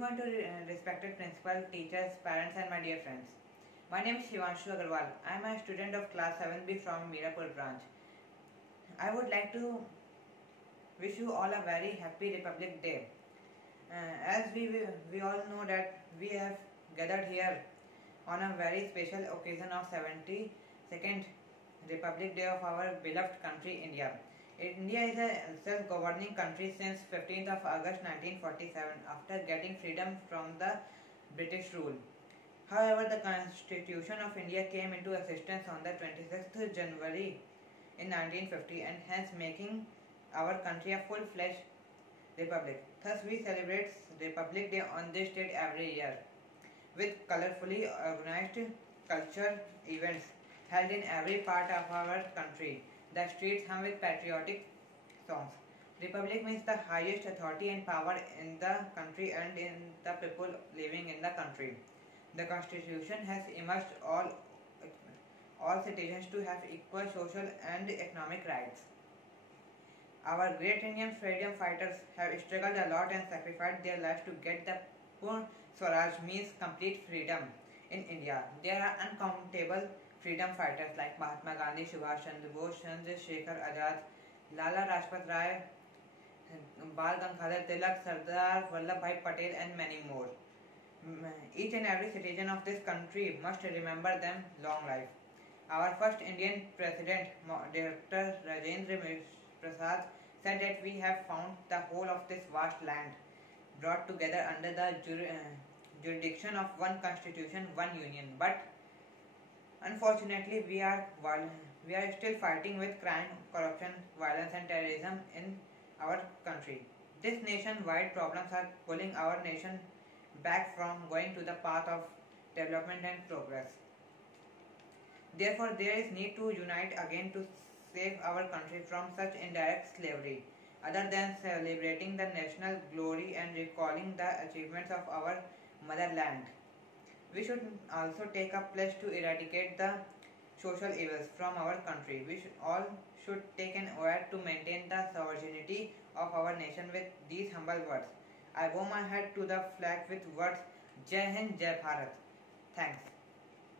Good morning to respected principal, teachers, parents and my dear friends. My name is Shivanshu Agarwal. I am a student of class 7B from Mirapur branch. I would like to wish you all a very happy Republic Day. As we all know that we have gathered here on a very special occasion of 72nd Republic Day of our beloved country India. India is a self-governing country since 15th of August 1947 after getting freedom from the British rule. However, the Constitution of India came into existence on the 26th January in 1950 and hence making our country a full-fledged republic. Thus, we celebrate Republic Day on this date every year with colorfully organized cultural events held in every part of our country. The streets hum with patriotic songs. Republic means the highest authority and power in the country and in the people living in the country. The Constitution has emerged all citizens to have equal social and economic rights. Our great Indian freedom fighters have struggled a lot and sacrificed their lives to get the Purna Swaraj means complete freedom in India. There are uncountable freedom fighters like Mahatma Gandhi, Subhash Chandra Bose, Chandrasekhar Azad, Lala Rajpat Rai, Bal Gangadhar Tilak, Sardar Vallabhbhai Patel and many more. Each and every citizen of this country must remember them long life. Our first Indian President, Dr. Rajendra Prasad, said that we have found the whole of this vast land brought together under the jurisdiction of one constitution, one union. But unfortunately, we are still fighting with crime, corruption, violence and terrorism in our country. These nation-wide problems are pulling our nation back from going to the path of development and progress. Therefore, there is need to unite again to save our country from such indirect slavery. Other than celebrating the national glory and recalling the achievements of our motherland, we should also take a pledge to eradicate the social evils from our country. We should take an oath to maintain the sovereignty of our nation with these humble words. I bow my head to the flag with words Jai Hind, Jai Bharat. Thanks.